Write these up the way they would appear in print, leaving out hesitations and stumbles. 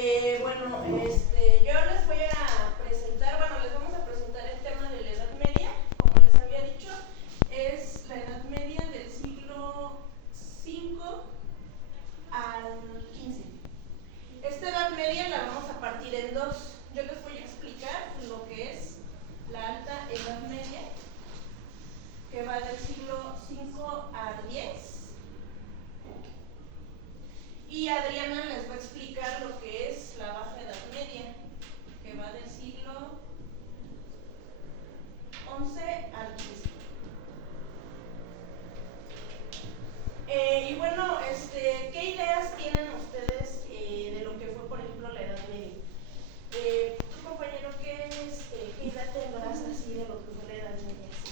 Yo les voy a presentar, les vamos a presentar el tema de la Edad Media. Como les había dicho, es la Edad Media del siglo V al XV. Esta Edad Media la vamos a partir en dos. Yo les voy a explicar lo que es la Alta Edad Media, que va del siglo V al X. Y Adriana les va a explicar lo que es la Baja Edad Media, que va del siglo XI al XV. ¿Qué ideas tienen ustedes de lo que fue, por ejemplo, la Edad Media? Tu compañero, ¿qué idea tendrás así de lo que fue la Edad Media? ¿Sí?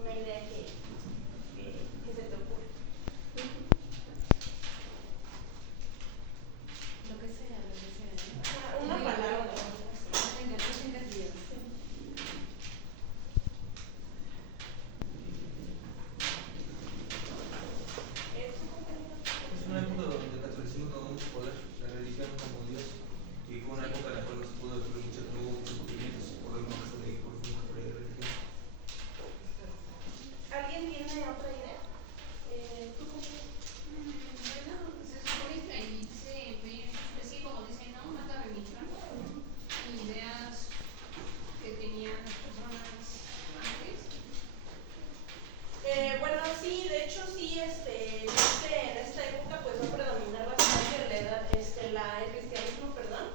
Una idea que se te ocurre. Lo que sea. Una palabra. Es una época donde el catolicismo tomó mucho poder, la religión como Dios, y fue una época en la cual no se pudo descubrir muchos sufrimientos por el nombre de por una religión. ¿Alguien tiene otra idea? ¿Tú cómo? Bueno, se supone que ahí se ve, pues sí, como dicen, ¿no? Mata religión, ideas que tenían las personas antes. Sí, de hecho sí, en esta época pues va a predominar bastante el cristianismo, perdón.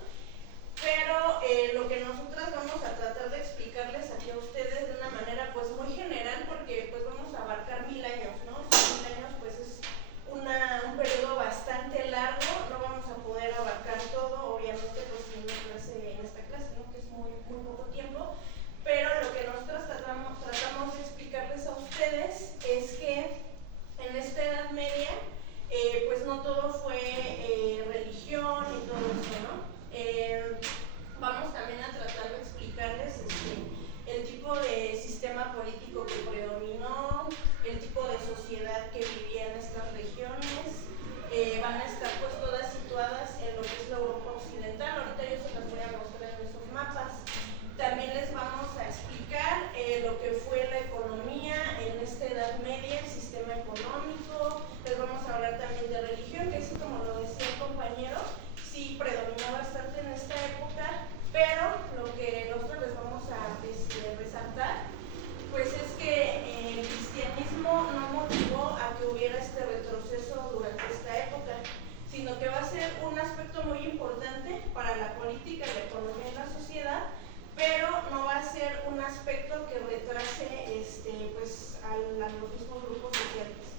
Pero lo que nosotras vamos a tratar de explicarles aquí a ustedes de una manera pues muy general, porque pues vamos a abarcar 1000 años, ¿no? 1000 años pues es un periodo bastante largo, no vamos a poder abarcar todo, obviamente pues en esta clase, ¿no? Que es muy poco tiempo, pero lo que nosotros tratamos de explicarles a ustedes es que en esta Edad Media pues no todo fue religión y todo eso, ¿no? Vamos también a tratar de explicarles el tipo de sistema político que predominó, el tipo de sociedad que vivía en estas regiones. Van a estar pues todas situadas en lo que es la Europa Occidental. Ahorita yo se las voy a mostrar en esos mapas. También les vamos a explicar lo que fue la economía en esta Edad Media, el sistema económico. Les vamos a hablar también de religión, que así como lo decía el compañero, sí predominó bastante en esta época, pero lo que nosotros les vamos a resaltar pues es que el cristianismo no motivó a que hubiera este retroceso durante esta época, sino que va a ser un aspecto muy importante para la política, la economía y la sociedad, pero no va a ser un aspecto que retrase pues a los mismos grupos sociales.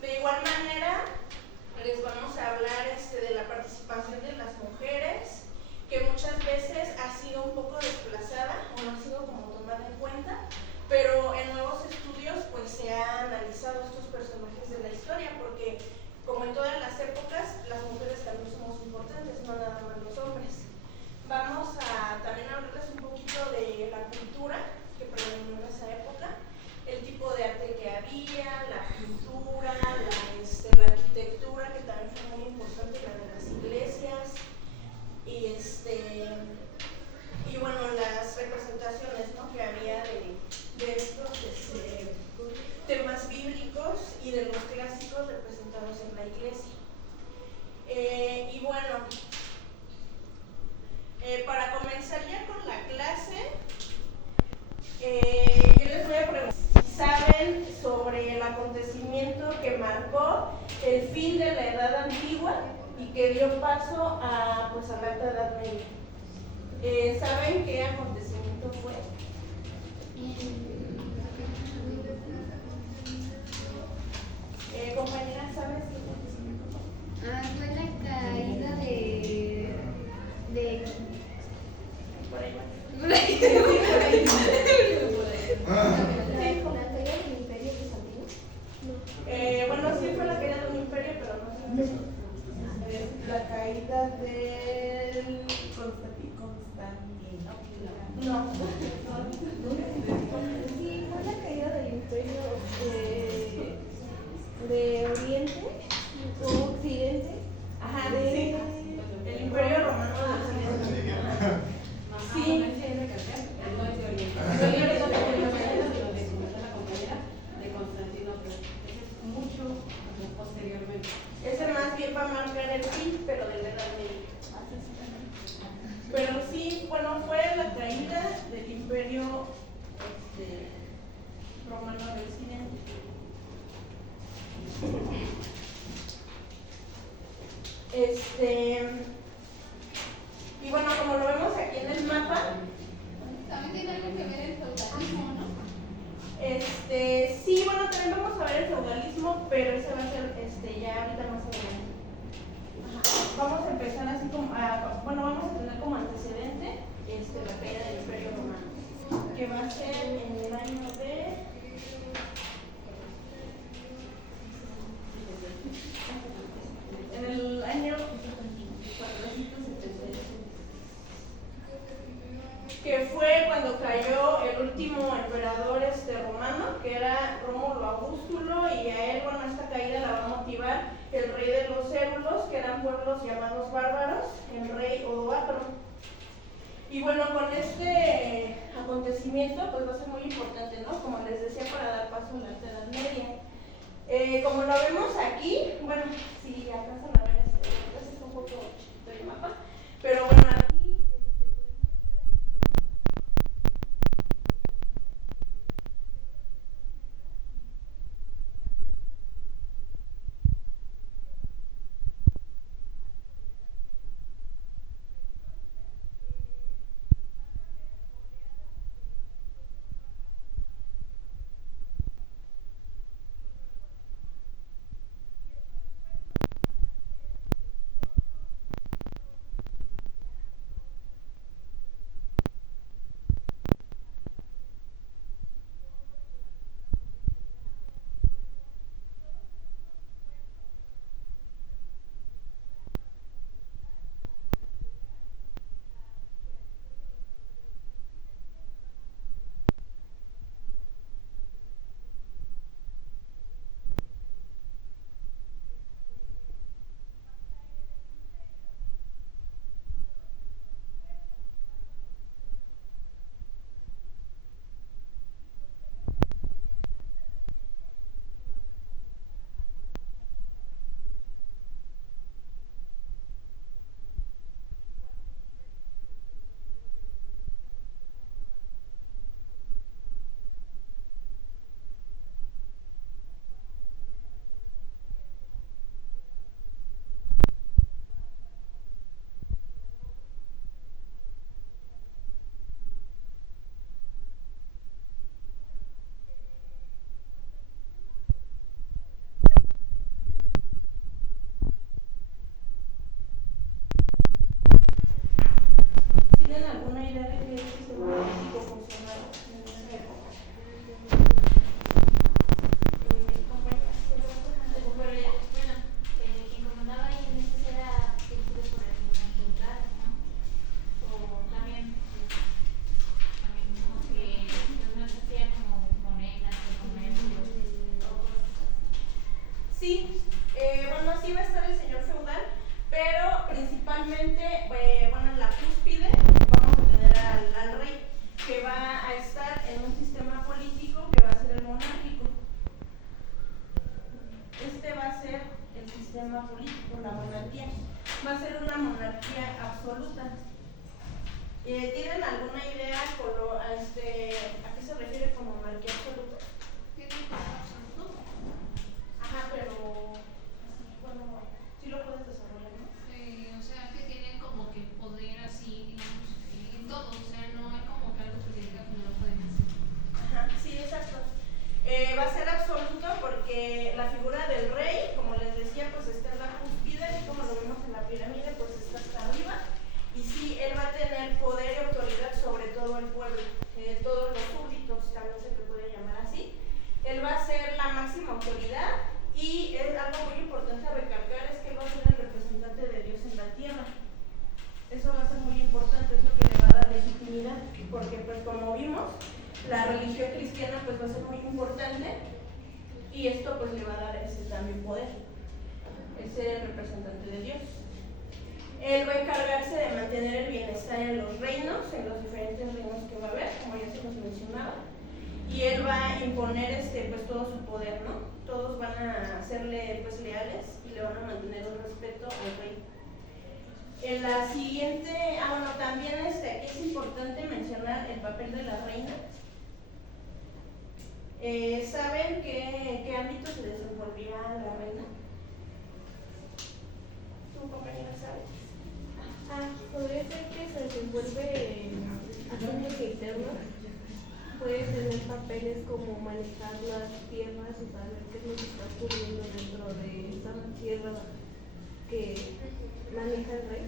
De igual manera, les vamos a hablar de la participación de las mujeres, que muchas veces ha sido un poco desplazada o no ha sido como tomada en cuenta, pero en nuevos estudios pues se han analizado estos personajes de la historia, porque como en todas las épocas, las mujeres también somos importantes, no nada más los hombres. Vamos a también hablarles un poquito de la cultura que predominó en esa época, el tipo de arte que había, la pintura, la arquitectura, que también fue muy importante, la de las iglesias, y bueno, las representaciones, ¿no? Que había de estos temas bíblicos y de los clásicos representados en la iglesia. Para comenzar ya con la clase, yo les voy a preguntar si saben sobre el acontecimiento que marcó el fin de la Edad Antigua y que dio paso a la Alta Edad Media. ¿Saben qué acontecimiento fue? Compañera, ¿sabes qué acontecimiento fue? Fue la caída de... Por ahí va. La caída del Imperio Bizantino. Sí fue la caída de un imperio, pero no sé. La caída del Constantino. No. Sí, fue la caída del Imperio de Oriente o Occidente. Ajá, sí. El Imperio Romano romano de Occidente. Y bueno, como lo vemos aquí en el mapa, También tiene algo que ver el feudalismo, ¿no? sí, bueno, también vamos a ver el feudalismo, pero ese va a ser ya ahorita más adelante. Ajá. Vamos a empezar así como, vamos a tener como antecedente la caída del Imperio Romano, que va a ser en el año de... En el año 476, que fue cuando cayó el último emperador romano, que era Rómulo Augustulo, y a él, bueno, esta caída la va a motivar el rey de los Érulos, que eran pueblos llamados bárbaros, el rey Odoacro. Y bueno, con este acontecimiento, pues va a ser muy importante, ¿no? Como les decía, para dar paso a la Alta Edad Media. Como lo vemos aquí, bueno, si alcanzan a ver, es un poco chiquito el mapa, pero bueno, aquí ¿tienen alguna idea de qué sistema político funcionaba en esa época? Compañeras, Bueno, quien comandaba ahí en ese era dirigido por el tribunal central, ¿no? O también como que pues, no se hacía como monedas o comercios o cosas así. sí, bueno, sí va a estar el señor feudal, pero principalmente, bueno, en la cúspide vamos a tener al rey, que va a estar en un sistema político que va a ser el monárquico. Este va a ser el sistema político, la monarquía. Va a ser una monarquía absoluta. ¿Tienen alguna idea a qué se refiere con monarquía absoluta? Tiene un poder absoluto. Ajá, pero bueno, sí lo puedes desarrollar, ¿no? O sea, que tienen como que poder así, digamos, en todo. O sea, no hay como que algo que te diga que no lo pueden hacer. Ajá, sí, exacto. Va a ser absoluto porque la figura del rey, como les decía, pues está en la cúspide, y como lo vemos en la pirámide, pues está hasta arriba. Y sí, él va a tener poder y autoridad sobre todo el pueblo, todos los súbditos, también se le puede llamar así. Él va a ser la máxima autoridad y es algo muy importante a recalcar, es que él va a ser el representante de Dios en la tierra. Eso va a ser muy importante, es lo que le va a dar legitimidad, porque pues como vimos, la religión cristiana pues va a ser muy importante y esto pues le va a dar también poder, el ser el representante de Dios. Él va a encargarse de mantener el bienestar en los reinos, en los diferentes reinos que va a haber, como ya se nos mencionaba, y él va a imponer pues todo su poder, ¿no? Todos van a serle pues leales y le van a mantener un respeto al rey. En la siguiente, bueno, también aquí es importante mencionar el papel de la reina. ¿Saben qué ámbito se desenvolvía la reina? ¿Tu compañera sabe? Podría ser que se desenvuelve en asuntos internos. Puede tener papeles como manejar las tierras y saber qué es lo que está ocurriendo dentro de esa tierra que maneja el rey.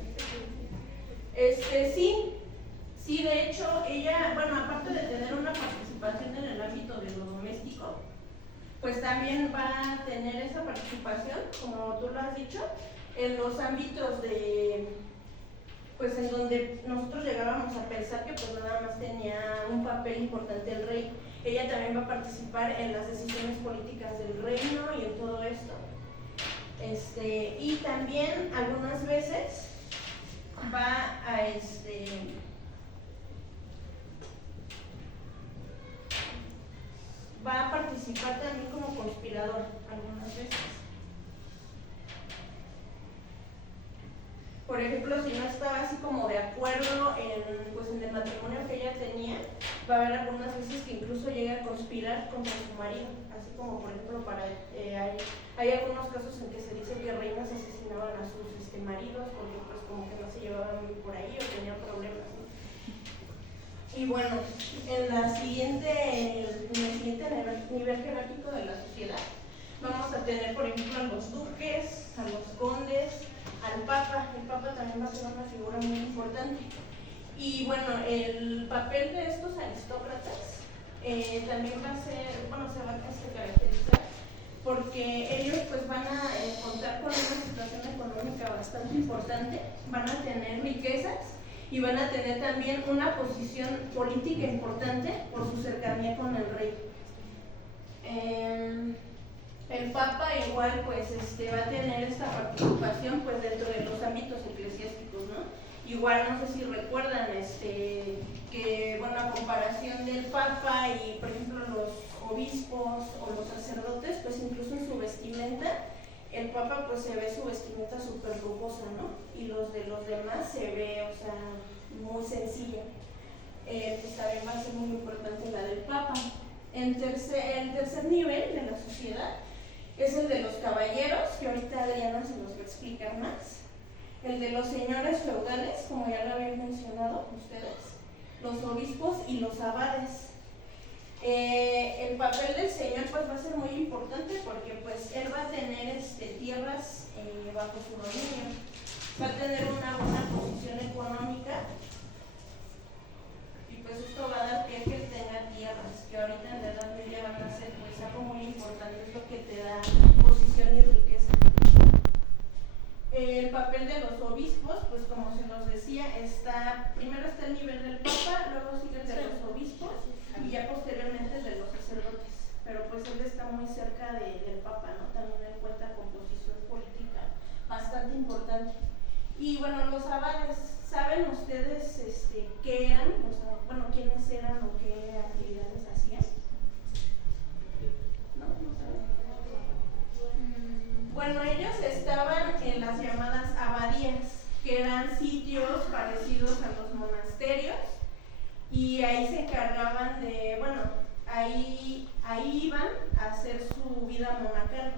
Sí, de hecho, ella, bueno, aparte de tener una participación en el ámbito de lo doméstico, pues también va a tener esa participación, como tú lo has dicho, en los ámbitos de, pues en donde nosotros llegábamos a pensar que pues nada más tenía un papel importante el rey. Ella también va a participar en las decisiones políticas del reino y en todo esto. Y también algunas veces va a participar también como conspirador algunas veces. Por ejemplo, si no estaba así como de acuerdo en el matrimonio que ella tenía, va a haber algunas veces que incluso llega a conspirar contra su marido, así como por ejemplo hay algunos casos en que se dice que reinas asesinaban a sus maridos porque pues como que no se llevaban muy por ahí o tenían problemas, ¿no? Y bueno, en el siguiente nivel jerárquico de la sociedad vamos a tener por ejemplo a los duques, a los condes, al papa. El papa también va a ser una figura muy importante. Y bueno, el papel de estos aristócratas también va a ser, se va a caracterizar porque ellos pues van a contar con una situación económica bastante importante, van a tener riquezas y van a tener también una posición política importante por su cercanía con el rey. El Papa igual pues va a tener esta participación pues dentro de los ámbitos eclesiásticos, ¿no? Igual no sé si recuerdan que bueno, a comparación del Papa y por ejemplo los obispos o los sacerdotes, pues incluso en su vestimenta, el Papa pues se ve su vestimenta súper lujosa, ¿no? Y los de los demás se ve, o sea, muy sencilla. Pues también va a ser muy importante la del Papa. El tercer nivel de la sociedad es el de los caballeros, que ahorita Adriana se los va a explicar más. El de los señores feudales, como ya lo habían mencionado ustedes, los obispos y los abades. El papel del señor pues va a ser muy importante porque pues él va a tener tierras bajo su dominio, va a tener una buena posición económica y pues esto va a dar pie a que él tenga tierras, que ahorita en la Edad Media van a ser pues algo muy importante, es lo que te da posición y riqueza. El papel de los obispos, pues como se nos decía, primero está el nivel del Papa, luego sigue el de los obispos y ya posteriormente el de los sacerdotes. Pero pues él está muy cerca del Papa, ¿no? También él cuenta con posición política bastante importante. Y bueno, los abades, ¿saben ustedes qué eran? O sea, bueno, quiénes eran o qué actividades hacían? ¿No? ¿No saben? Bueno, ellos estaban en las llamadas abadías, que eran sitios parecidos a los monasterios, y ahí se encargaban de, bueno, ahí iban a hacer su vida monacal.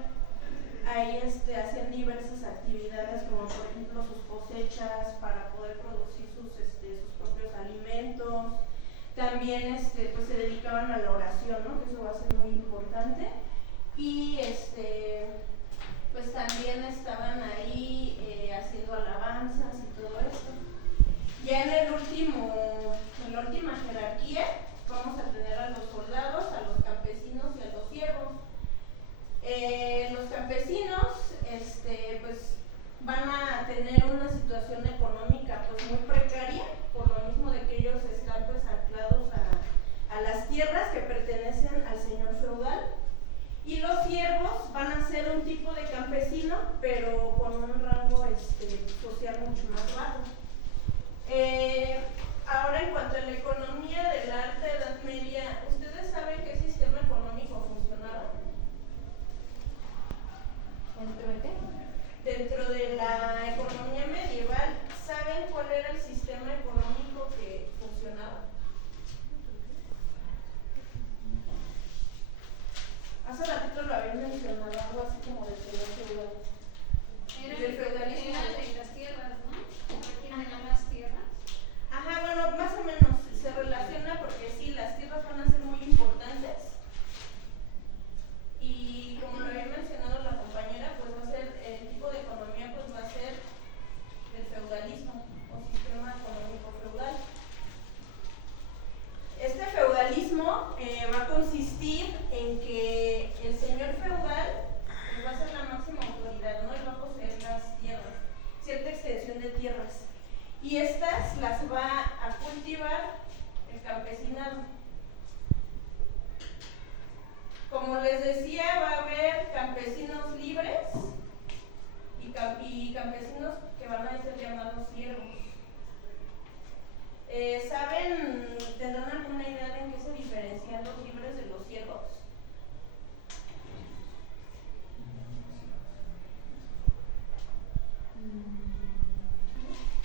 Ahí hacían diversas actividades, como por ejemplo sus cosechas para poder producir sus propios alimentos. También pues se dedicaban a la oración, ¿no? Que eso va a ser muy importante. Y pues también estaban ahí haciendo alabanzas y todo esto. Ya en la última jerarquía vamos a tener a los soldados, a los campesinos y a los siervos. Los campesinos pues van a tener una situación económica pues muy precaria, por lo mismo de que ellos están pues anclados a las tierras que pertenecen al señor feudal. Y los siervos van a ser un tipo de campesino, pero con un rango social mucho más bajo. Ahora, en cuanto a la economía de la Alta Edad Media, ¿ustedes saben qué sistema económico funcionaba? Dentro de la economía medieval, ¿saben cuál era el sistema económico que funcionaba? y estas las va a cultivar el campesinado. Como les decía, va a haber campesinos libres y campesinos que van a ser llamados siervos. ¿Saben, tendrán alguna idea de en qué se diferencian los libres de los siervos?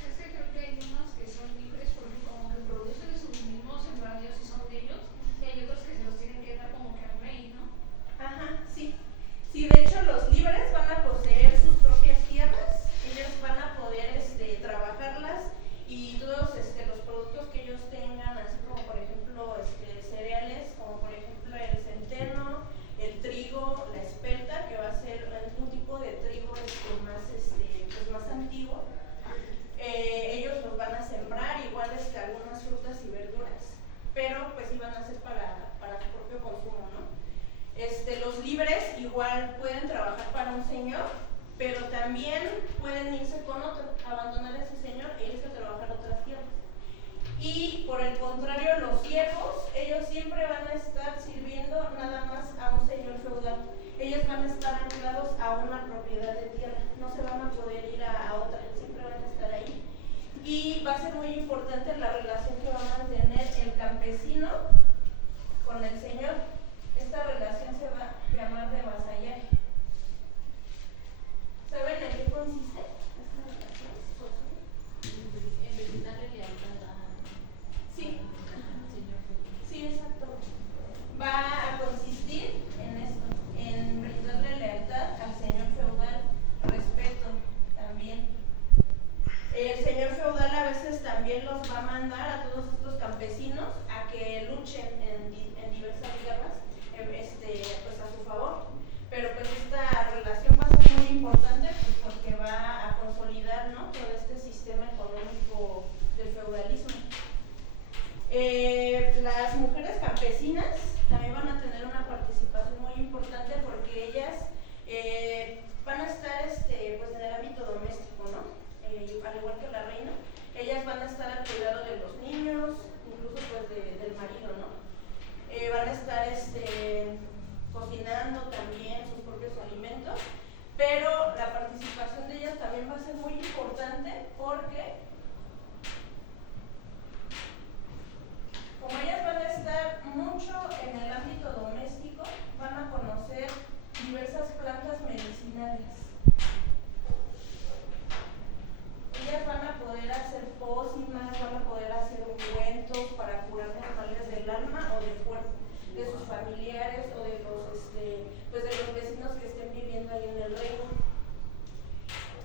Es que creo que hay unos que son libres porque como que producen sus mismos sembradíos y son de ellos, y hay otros que se los tienen que dar como que al rey, ¿no? Ajá, sí. Sí, de hecho los libres van a poseer sus propias tierras, ellos van a poder trabajarlas y todos los productos que ellos tengan, así como por ejemplo cereales, como por ejemplo el centeno, el trigo, la espelta, que va a ser un tipo de trigo más, pues más antiguo. Ellos los van a sembrar, igual algunas frutas y verduras, pero pues iban a ser para su propio consumo, ¿no? Los libres igual pueden trabajar para un señor, pero también pueden irse con otro, abandonar a ese señor e irse a trabajar a otras tierras. Y por el contrario, los siervos, ellos siempre van a estar sirviendo nada más a un señor feudal. Ellos van a estar anclados a una propiedad de tierra, no se van a poder ir a otra, siempre van a estar ahí. Y va a ser muy importante la relación que va a mantener el campesino con el señor. Esta relación se va a llamar de vasallaje. ¿Saben en qué consiste esta relación? En brindarle lealtad Sí, al señor. sí, exacto. Va a consistir en esto, en brindarle lealtad al señor feudal, respeto también. El señor feudal a veces también los va a mandar a todos estos campesinos a que luchen en diversas guerras, pues a su favor. Pero pues esta relación va a ser muy importante pues porque va a consolidar, ¿no?, todo este sistema económico del feudalismo. Las mujeres campesinas también van a tener una participación muy importante porque ellas van a estar pues en el ámbito doméstico, ¿no? Al igual que la reina, ellas van a estar al cuidado de los niños, incluso pues del marido, ¿no? Van a estar cocinando también sus propios alimentos, pero la participación de ellas también va a ser muy importante porque como ellas van a estar mucho en el ámbito doméstico, van a conocer diversas plantas medicinales. Ellas van a poder hacer pócimas, van a poder hacer ungüentos para curar males del alma o del cuerpo, de sus familiares o de los vecinos que estén viviendo ahí en el reino.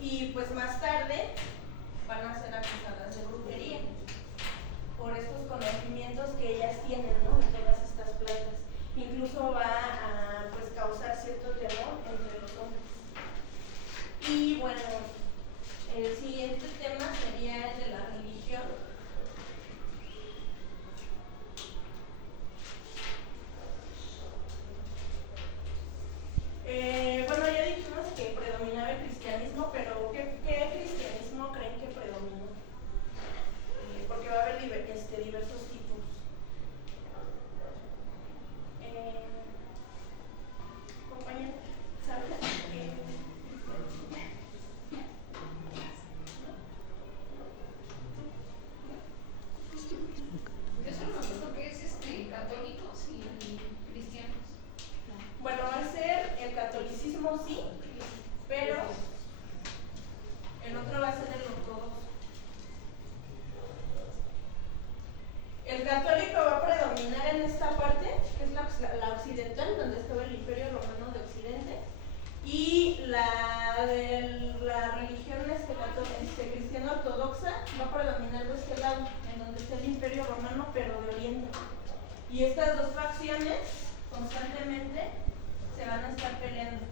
Y pues más tarde van a ser acusadas de brujería por estos conocimientos que ellas tienen, ¿no?, de todas estas plantas. Incluso va a pues causar cierto temor entre los hombres. Y bueno, el siguiente tema sería el de la religión. Bueno, ya dijimos que predominaba el cristianismo, pero ¿qué cristianismo creen que predominó? Porque va a haber diversos tipos. Compañero, ¿sabes qué? Yo solo me acuerdo que es católicos y cristianos. Bueno, va a ser el catolicismo, sí, pero el otro va a ser el ortodoxo. El católico va a predominar en esta parte, que es la occidental, donde estaba el Imperio Romano de Occidente, y la religión cristiana ortodoxa va a predominar de este lado, en donde está el Imperio Romano, pero de Oriente. Y estas dos facciones constantemente se van a estar peleando,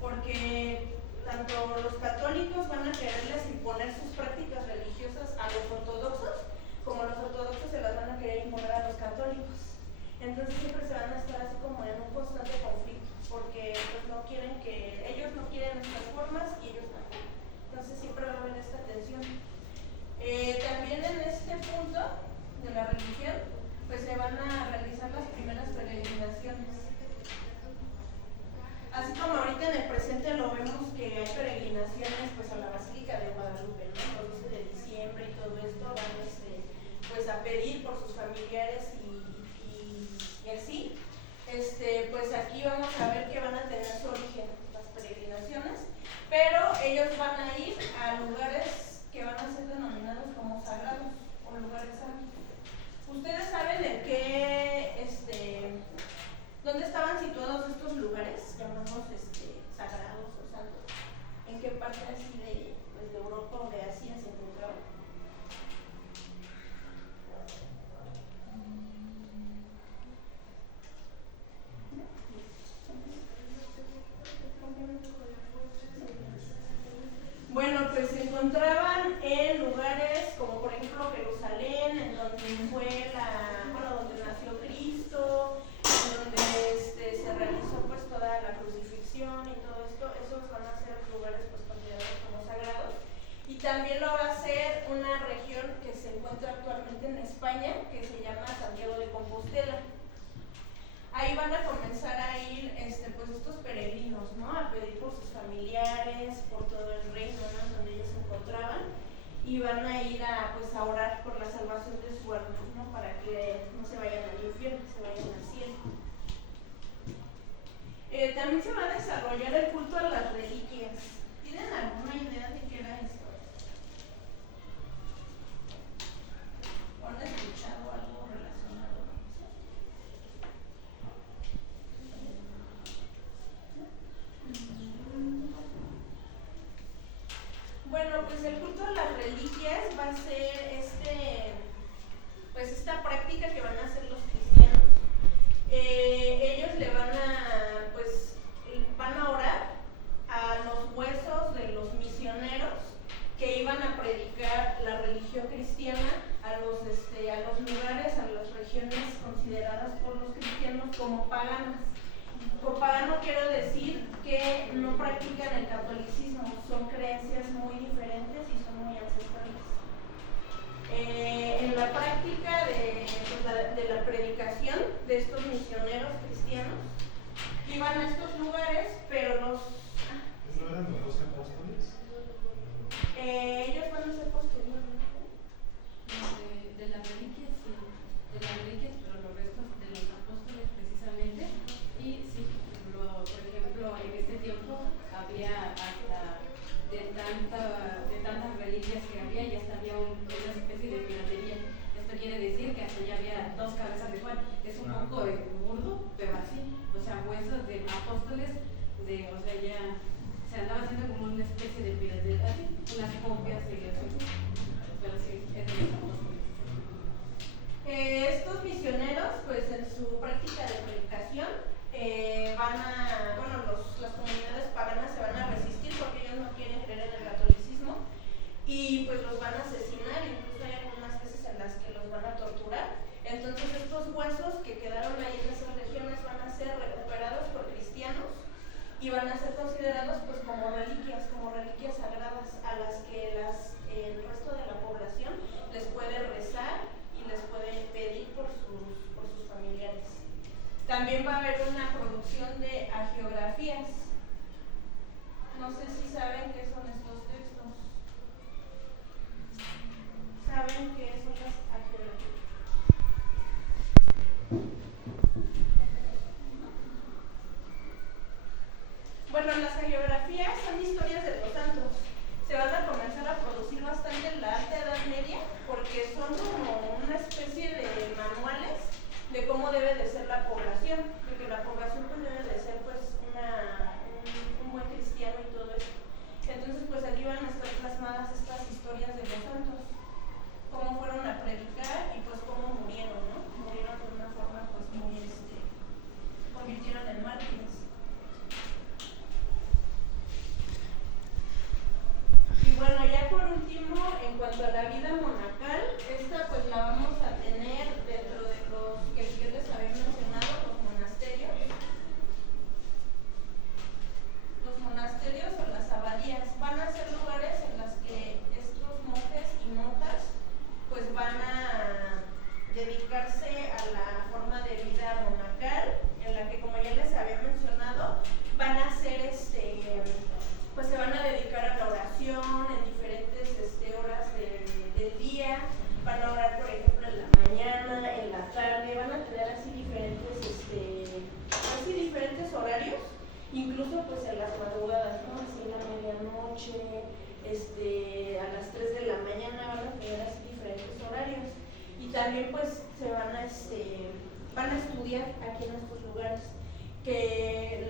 porque tanto los católicos van a quererles imponer sus prácticas religiosas a los ortodoxos, como los ortodoxos se las van a querer imponer a los católicos. Entonces siempre se van a estar así como en un constante conflicto, porque pues ellos no quieren estas formas y ellos tampoco. Entonces siempre va a haber esta tensión. también lo va a hacer una región que se encuentra actualmente en España, que se llama Santiago de Compostela. Ahí van a comenzar a ir pues estos peregrinos, ¿no? A pedir por sus familiares, por todo el reino, ¿no? Donde ellos se encontraban, y van a ir a, pues, a orar por la salvación de su alma, ¿no? Para que no se vayan al infierno, se vayan al cielo. También se va a desarrollar el culto a las reliquias. ¿Tienen alguna idea de qué era esto? ¿O han escuchado algo relacionado con eso? Bueno, pues el culto a las reliquias va a ser pues esta práctica que van a hacer los cristianos. Ellos le van a orar a los huesos de los misioneros que iban a predicar la religión cristiana a los lugares, a las regiones consideradas por los cristianos como paganas. Por pagano quiero decir que no practican el catolicismo, son creencias muy diferentes y son muy ancestrales. En la práctica de la predicación de estos misioneros cristianos, iban a estos lugares, pero ¿No eran los 12 apóstoles? ellos van a ser posteriormente. De las reliquias, sí, de las reliquias, pero los restos de los apóstoles precisamente. Y sí, por ejemplo, en este tiempo había hasta de tantas reliquias que había, y hasta había una especie de piratería. Esto quiere decir que hasta ya había 2 cabezas de Juan. Es un poco burdo, pero así, o sea, huesos de apóstoles, o sea, ya se andaba haciendo como una especie de piratería, así, unas copias y así, pero sí, es de los apóstoles. Estos misioneros, pues en su práctica de predicación, las comunidades paganas se van a resistir porque ellos no quieren creer en el catolicismo, y pues los van a asesinar, incluso hay algunas veces en las que los van a torturar. Entonces estos huesos que quedaron ahí en esas regiones van a ser recuperados por cristianos y van a ser considerados pues como reliquias sagradas a las que el resto de la población les puede rezar y les puede pedir por sus familiares. También va a haber una producción de hagiografías. No sé si saben qué son estos textos. ¿Saben qué son las hagiografías? Bueno, las hagiografías son historias de los santos. Se van a comenzar a producir bastante en la Alta Edad Media porque son como una especie de manuales de cómo debe de ser la población, de que la población pues debe de ser pues un buen cristiano y todo eso. Entonces pues aquí van a estar plasmadas estas historias de los santos, cómo fueron a predicar y pues cómo murieron, ¿no? Murieron de una forma pues muy se convirtieron en mártires. Y bueno, ya por último, en cuanto a la vida monacal, esta pues la vamos a tener dentro de los que yo les había mencionado, los monasterios. Los monasterios o las abadías van a ser lugares en los que estos monjes y monjas pues van a dedicarse a la forma de vida monacal, en la que, como ya les había mencionado, van a hacer pues se van a dedicar a la oración en diferentes horas del día. Van a orar, por ejemplo, en la mañana, en la tarde, van a tener así diferentes horarios, incluso pues en las madrugadas, ¿no? Así en la medianoche, a las 3 de la mañana van a tener así diferentes horarios. Y también pues se van a estudiar aquí en estos lugares, que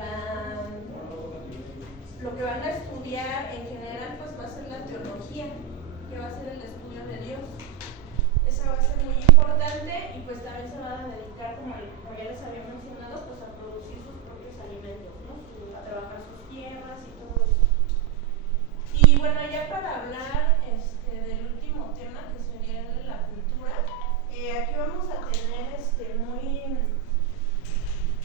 lo que van a estudiar en general pues va a ser la teología, que va a ser el estudio de Dios. Esa va a ser muy importante, y pues también se van a dedicar, como ya les había mencionado, pues a producir sus propios alimentos, ¿no? A trabajar sus tierras y todo eso. Y bueno, ya para hablar del último tema, que sería el de la cultura, aquí vamos a tener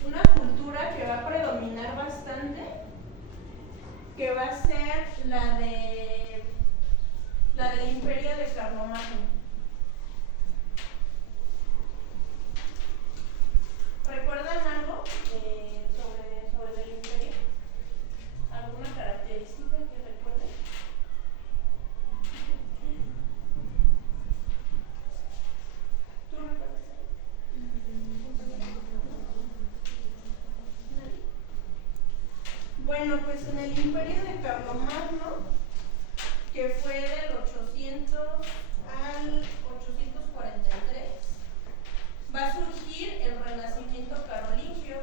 una cultura que va a predominar bastante, que va a ser la de imperio de Carlomagno. ¿Recuerdan algo sobre el imperio? ¿Alguna característica que recuerden? ¿Tú recuerdas algo? Bueno, pues en el imperio de Carlomagno, que fue del 800 al 843, va a surgir el renacimiento carolingio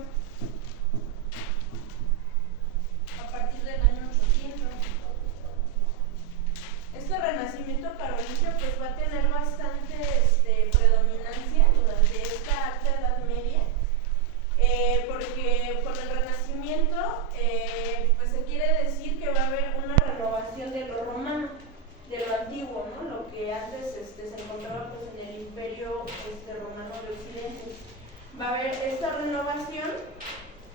a partir del año 800. Este renacimiento carolingio pues va a tener bastante predominancia durante esta alta Edad Media, porque con el renacimiento pues se quiere decir que va a haber una renovación de lo romano, de lo antiguo, ¿no? Lo que antes se encontraba pues en el imperio romano de Occidente. Va a haber esta renovación,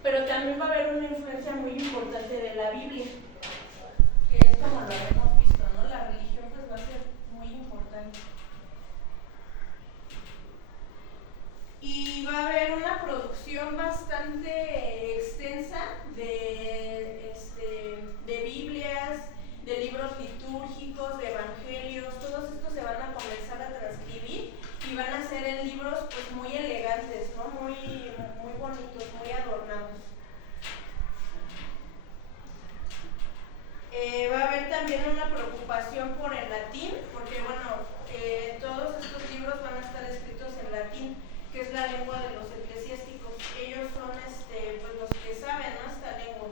pero también va a haber una influencia muy importante de la Biblia, que es como lo hemos visto, ¿no? La religión pues va a ser muy importante. Y va a haber una producción bastante extensa de Biblias, de libros litúrgicos, de evangelios. Todos estos se van a comenzar a transcribir y van a ser en libros pues muy elegantes, ¿no? Muy bonitos, muy adornados. Va a haber también una preocupación por el latín, porque bueno, todos estos libros van a estar escritos en latín, que es la lengua de los eclesiásticos. Ellos son pues los que saben, ¿no? Esta lengua.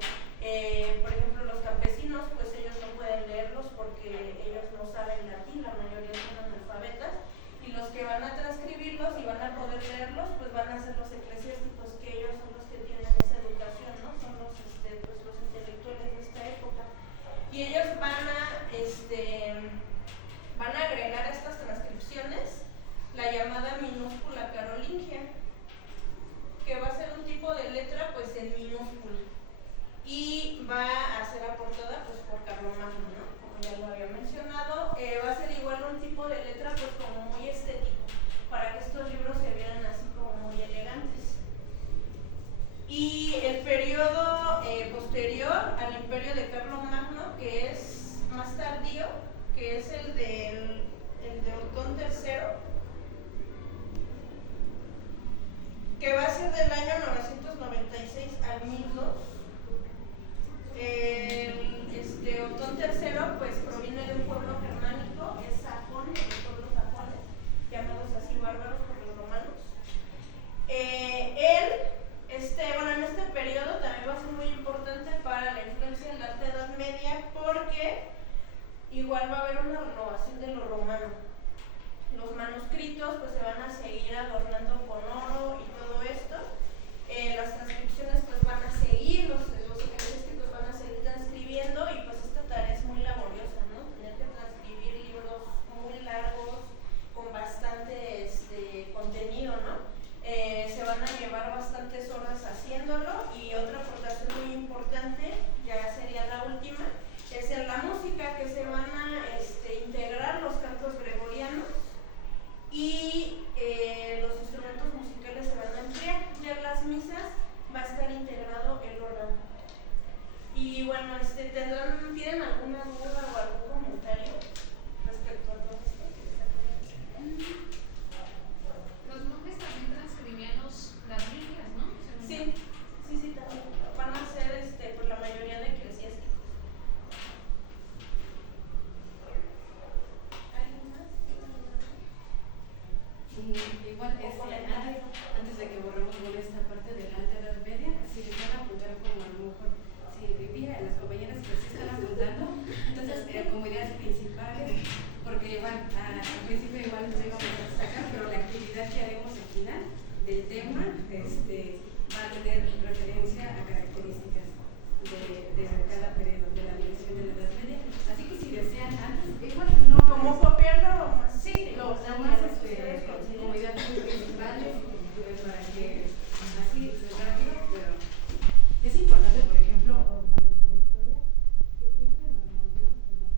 Por ejemplo, los campesinos, pues ellos no pueden leerlos porque ellos no saben latín, la mayoría son analfabetas, y los que van a transcribirlos y van a poder leerlos, pues van a ser los eclesiásticos, que ellos son los que tienen esa educación, ¿no? Son los intelectuales de esta época. Y ellos van a agregar a estas transcripciones la llamada minúscula carolingia, que va a ser un tipo de letra pues en minúscula y va a ser aportada pues por Carlomagno, ¿no? Como ya lo había mencionado. Va a ser igual un tipo de letra pues como muy estético, para que estos libros se vieran así como muy elegantes. Y el periodo posterior al imperio de Carlomagno, que es más tardío, que es el de Otón III, que va a ser del año 996 al 1002. Otón III pues proviene de un pueblo germánico, es sajón, los pueblos sajones, llamados así bárbaros por los romanos. En este periodo también va a ser muy importante para la influencia en la Alta Edad Media, porque igual va a haber una renovación de lo romano. Los manuscritos pues se van a seguir adornando con oro y todo esto. Las transcripciones pues van a seguir, los eclesiásticos van a seguir transcribiendo, y pues esta tarea es muy laboriosa, ¿no? Tener que transcribir libros muy largos con bastante contenido, ¿no? Se van a llevar bastantes horas haciéndolo. Y otra aportación muy importante, ya sería la última, es en la música, que se van a integrar los cantos gregorianos y los instrumentos musicales se van a ampliar. Ya en las misas va a estar integrado el órgano. Y bueno, ¿tienen alguna duda o algún comentario respecto a todo esto? Los monjes también transcribían las Biblias, ¿no? Sí, también. Van a ser pues la mayoría de eclesiásticos. ¿Alguien más? Igual, antes de que borremos esta parte de la Alta Edad Media, si les van a apuntar como a lo mejor, si vivía las compañeras que sí están apuntando, entonces como ideas principales, porque igual, al principio igual no íbamos a destacar, pero la actividad que haremos al final del tema va a tener referencia a características de cada periodo de la duración de la Edad Media. Así que si desean antes, igual no. ¿Cómo copiarlo? Sí, lo más como ideas principales, para que así rápido, pero es importante, por ejemplo, para la historia, que siempre nos montemos en las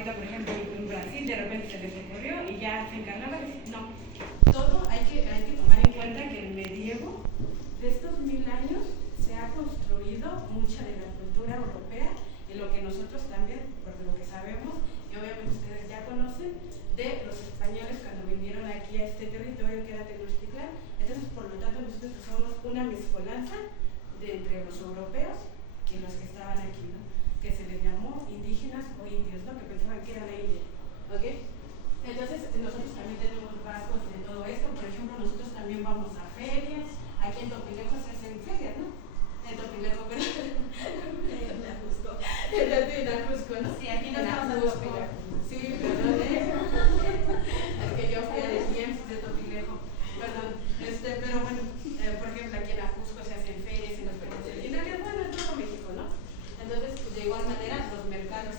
ahorita, por ejemplo, en Brasil de repente se les ocurrió y ya hacen carnavales. No, todo hay que tomar en cuenta que el medievo de estos 1000 años se ha construido mucha de la cultura europea y lo que nosotros también, por lo que sabemos, y obviamente ustedes ya conocen, de los españoles cuando vinieron aquí a este territorio que era Tenochtitlán. Entonces, por lo tanto, nosotros somos una mezcolanza entre los europeos y los que estaban aquí, ¿no? Que se les llamó indígenas o indios, ¿no? Que pensaban que era la India, ¿ok? Entonces, nosotros también tenemos rasgos de todo esto. Por ejemplo, nosotros también vamos a ferias. Aquí en Topilejo se hacen ferias, ¿no? En Topilejo, pero en Ajusco. En Ajusco, ¿no? Sí, aquí nos En vamos a Ajusco. Ajusco. Sí, perdón, es que yo fui a IEMS de Topilejo. Perdón, pero bueno, por ejemplo, aquí en Ajusco se hacen ferias, en los ferias. Y en realidad, bueno, en todo México, ¿no? Entonces, de igual manera, los mercados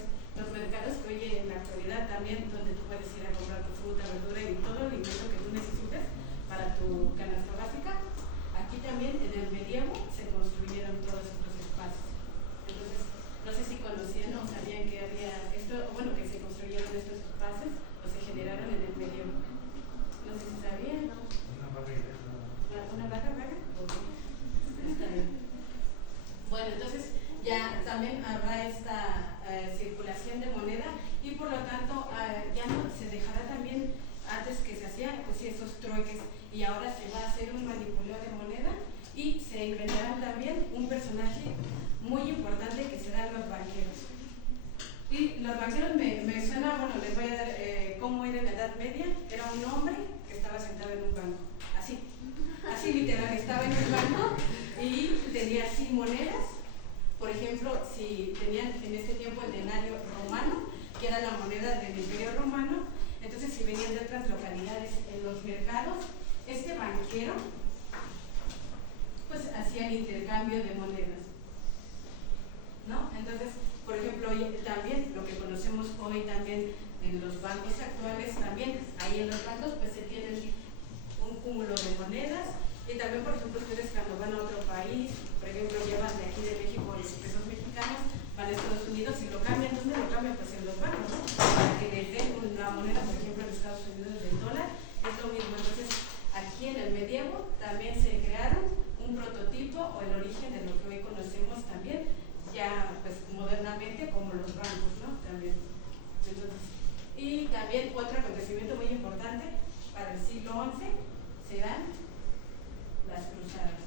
que hoy en la actualidad también, donde tú puedes ir a comprar tu fruta, verdura y todo el ingreso que tú necesites para tu canasta básica, aquí también en el medievo se construyeron todos estos espacios. Entonces, no sé si conocían o sabían que había esto, bueno, que se construyeron estos espacios o se generaron en el medievo. No sé si sabían, ¿no? Una barra iglesia. ¿Una barra? Ok. Está bien. Bueno, entonces ya también habrá esta circulación de moneda y por lo tanto ya no se dejará también, antes que se hacían pues sí, esos trueques, y ahora se va a hacer un manipuleo de moneda y se inventarán también un personaje muy importante que serán los banqueros. Y los banqueros me suena, bueno, les voy a dar cómo era en la Edad Media. Era un hombre que estaba sentado en un banco, así literal, estaba en un banco y tenía así monedas. Por ejemplo, si tenían en ese tiempo el denario romano, que era la moneda del Imperio Romano, entonces si venían de otras localidades en los mercados, este banquero pues hacía el intercambio de monedas, ¿no? Entonces, por ejemplo, hoy también, lo que conocemos hoy también en los bancos actuales, también ahí en los bancos pues se tienen un cúmulo de monedas. Y también, por ejemplo, ustedes cuando van a otro país, por ejemplo, llevan de aquí de México los pesos mexicanos, van a Estados Unidos y lo cambian. ¿Dónde lo cambian? Pues en los bancos, ¿no? Para que les den una moneda, por ejemplo, en Estados Unidos del dólar, es lo mismo. Entonces, aquí en el medievo también se crearon un prototipo o el origen de lo que hoy conocemos también, ya pues modernamente como los bancos, ¿no? También. Entonces, y también otro acontecimiento muy importante para el siglo XI serán las cruzadas.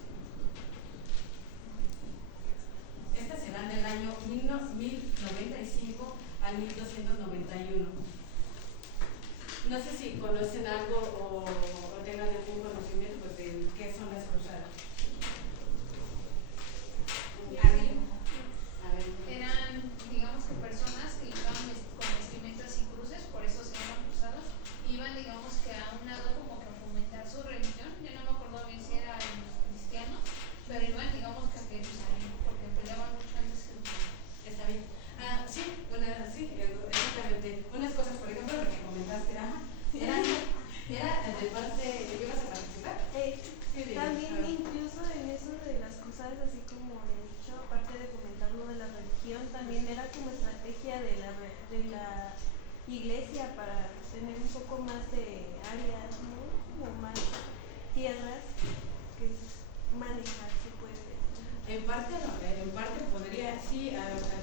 Estas serán del año 1095 al 1291. No sé si conocen algo o tengan algún conocimiento pues, de qué son las cruzadas. A ver. Eran, digamos que personas que iban con vestimentas y cruces, por eso se llaman cruzadas, iban, digamos que a un lado como que a fomentar su religión. Yo no me acuerdo bien si eran cristianos, pero iban, digamos que a Jerusalén, porque peleaban mucho antes que Está bien. Sí, exactamente. Unas cosas, por ejemplo, lo que comentaste, era de parte de que ibas a participar. También incluso en eso de las cruzadas, así como he dicho, aparte de fomentar lo de la religión, también era como estrategia de la iglesia para tener un poco más de áreas, ¿no? Como más tierras que manejar, se puede decir. En parte podría, sí,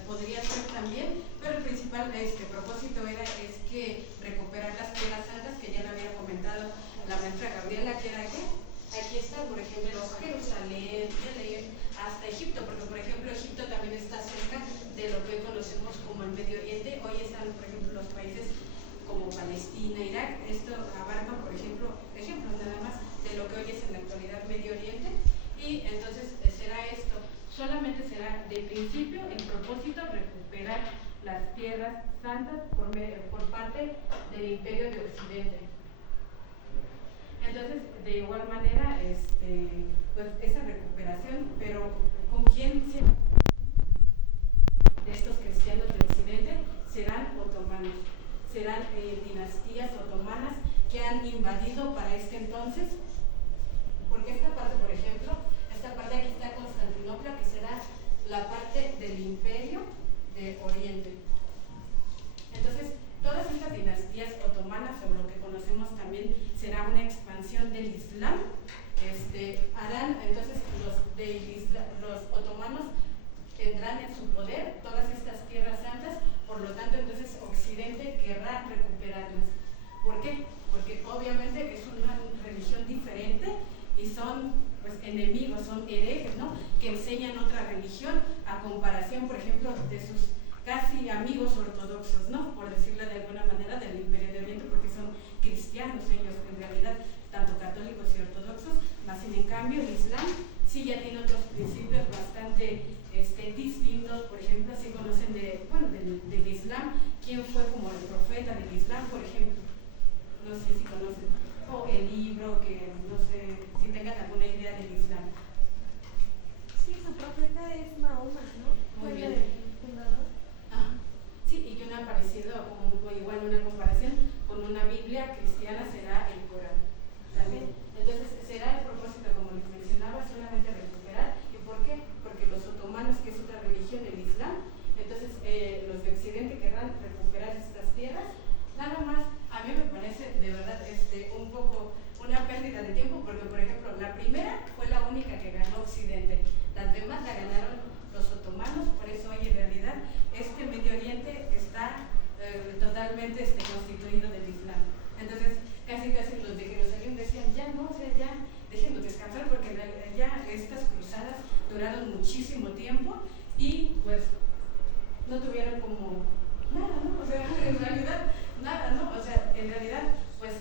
podría ser también, pero el principal propósito es que recuperar las tierras santas, que ya lo había comentado la maestra Gabriela, que era que aquí está, por ejemplo, Jerusalén, hasta Egipto, porque por ejemplo Egipto también está cerca de lo que hoy conocemos como el Medio Oriente. Hoy están, por ejemplo, los países como Palestina, Irak. Esto abarca, por ejemplo, ejemplos nada más de lo que hoy es en la actualidad Medio Oriente. Y entonces será esto, solamente será de principio el propósito recuperar las tierras santas por parte del Imperio de Occidente. Entonces, de igual manera, pues esa recuperación, pero ¿con quién de estos cristianos de Occidente? Serán otomanos, serán dinastías otomanas que han invadido para este entonces, porque esta parte, por ejemplo, esta parte aquí está Constantinopla, que será la parte del Imperio de Oriente. Entonces, religión a comparación, por ejemplo, de sus casi amigos ortodoxos, ¿no? Por decirlo de alguna manera, del Imperio de Oriente, porque son cristianos ellos en realidad, tanto católicos y ortodoxos, más sin en cambio el Islam sí ya tiene otros principios bastante distintos. Por ejemplo, si conocen del Islam, quién fue como el profeta del Islam, por ejemplo, no sé si conocen, o el libro, que no sé si tengan alguna idea del Islam. Sí, su profeta es Mahoma, ¿no? Muy Fue bien. el fundador. Ajá. Sí, y que una parecido, o igual una comparación con una Biblia cristiana será el Corán también. Entonces será el propósito, como les mencionaba, solamente recuperar. ¿Y por qué? Porque los otomanos, que es otra religión, el Islam, entonces los de Occidente querrán recuperar estas tierras. Nada más, a mí me parece de verdad un poco una pérdida de tiempo, porque por ejemplo la primera fue la única que ganó Occidente, las demás la ganaron los otomanos. Por eso hoy en realidad Medio Oriente está totalmente constituido del Islam. Entonces casi los de Jerusalén decían, ya no, o sea, ya déjenlos descansar, porque en realidad ya estas cruzadas duraron muchísimo tiempo y pues no tuvieron como nada, ¿no? O sea, en realidad nada, ¿no? O sea, en realidad pues,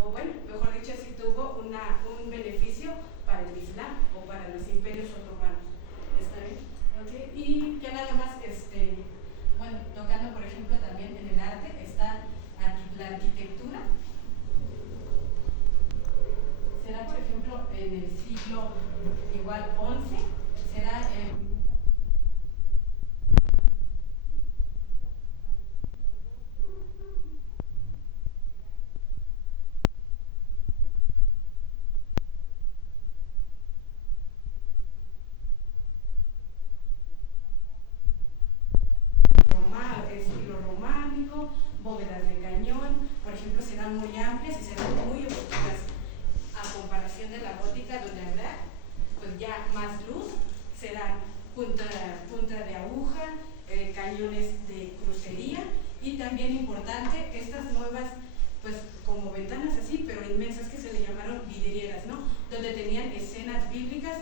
o bueno, mejor dicho, sí tuvo un beneficio para el Islam o para los imperios otomanos. ¿Está bien? ¿Okay? Y ya nada más, bueno, tocando por ejemplo también en el arte, está la arquitectura. Será por ejemplo en el siglo igual 11, será estilo románico, bóvedas de cañón, por ejemplo, serán muy amplias y serán muy oscuras, a comparación de la gótica, donde habrá pues ya más luz. Serán punta de aguja, cañones de crucería, y también importante, estas nuevas pues como ventanas así, pero inmensas, que se le llamaron vidrieras, ¿no? Donde tenían escenas bíblicas.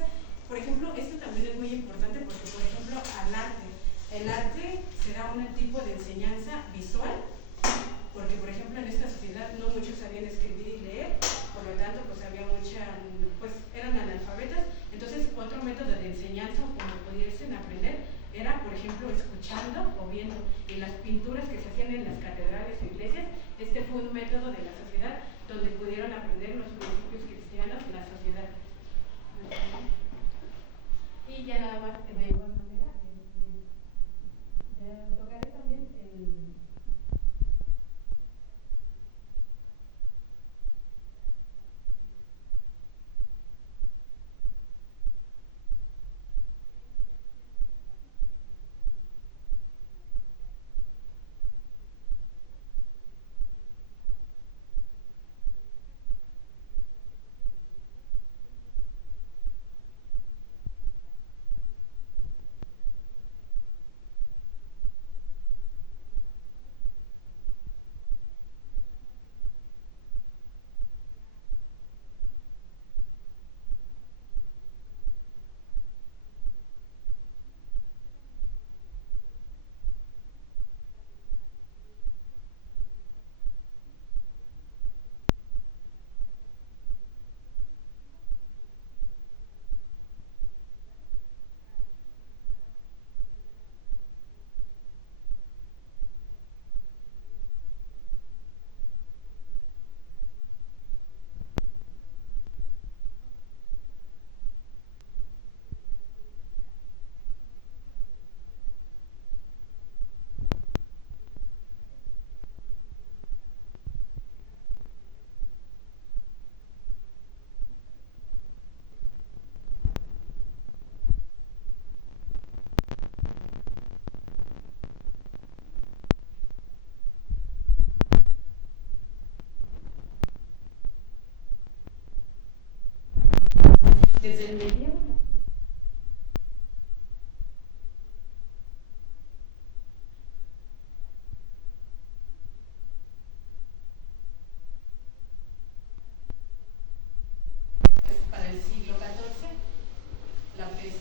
Por ejemplo, esto también es muy importante porque, por ejemplo, el arte será un tipo de enseñanza visual, porque por ejemplo en esta sociedad no muchos sabían escribir y leer, por lo tanto pues eran analfabetas. Entonces otro método de enseñanza, como pudiesen aprender, era por ejemplo escuchando o viendo. En las pinturas que se hacían en las catedrales o iglesias, fue un método de la sociedad donde pudieron aprender los principios cristianos de la sociedad. Y ya nada más, de igual manera, tocaré también el... Desde el medievo. Pues para el siglo XIV, la peste.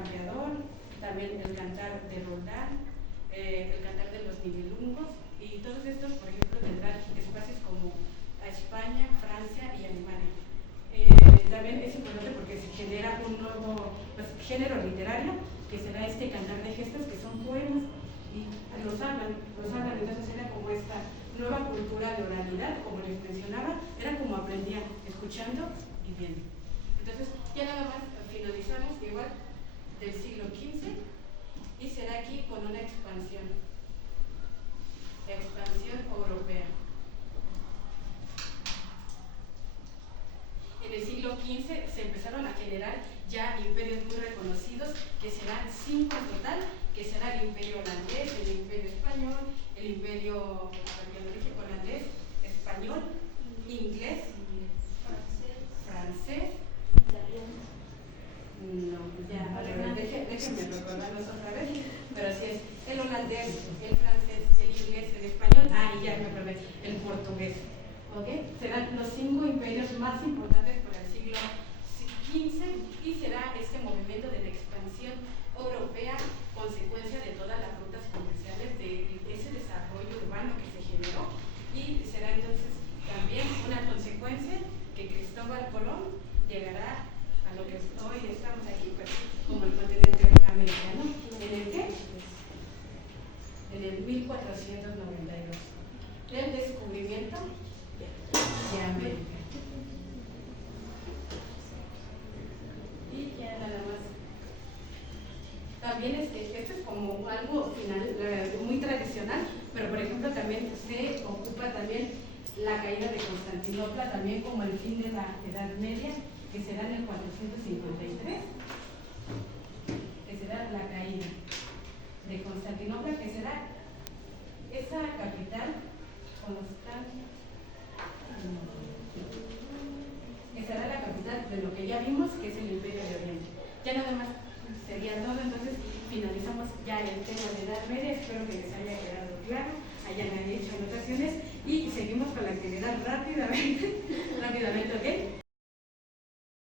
campeador, también el cantar de Roldán, el cantar de los Nibelungos, y todos estos, por ejemplo, tendrán espacios como a España, Francia y Alemania. También es importante porque se genera un nuevo género literario, que será este cantar de gestas, que son poemas, y los hablan, entonces era como esta nueva cultura de oralidad, como les mencionaba, era como aprendían, escuchando y viendo. Entonces, ya nada más finalizamos igual del siglo XV, y será aquí con una expansión europea. En el siglo XV se empezaron a generar ya imperios muy reconocidos, que serán 5 en total, que será el imperio holandés, el imperio español, el imperio holandés, español, inglés, francés, no, ya, déjenme recordarlos otra vez, pero así es, el holandés, el francés, el inglés, el español, y ya me acordé, el portugués. ¿Okay? Serán los 5 imperios más importantes por el siglo XV, y será este movimiento de la expansión europea consecuencia de todas las rutas comerciales, de ese desarrollo urbano que se generó, y será entonces también una consecuencia que Cristóbal Colón llegará a lo que hoy estamos aquí, pues, como el continente americano. ¿En el qué? En el 1492. El descubrimiento de América. Y ya nada más. También esto es como algo final, muy tradicional, pero por ejemplo también se ocupa también la caída de Constantinopla, también como el fin de la Edad Media, que será en el 453, que será la caída de Constantinopla, que será esa capital que será la capital de lo que ya vimos, que es el Imperio de Oriente. Ya nada más sería todo, entonces finalizamos ya el tema de Edad Media. Espero que les haya quedado claro, hayan hecho anotaciones, y seguimos con la actividad rápidamente, ¿ok?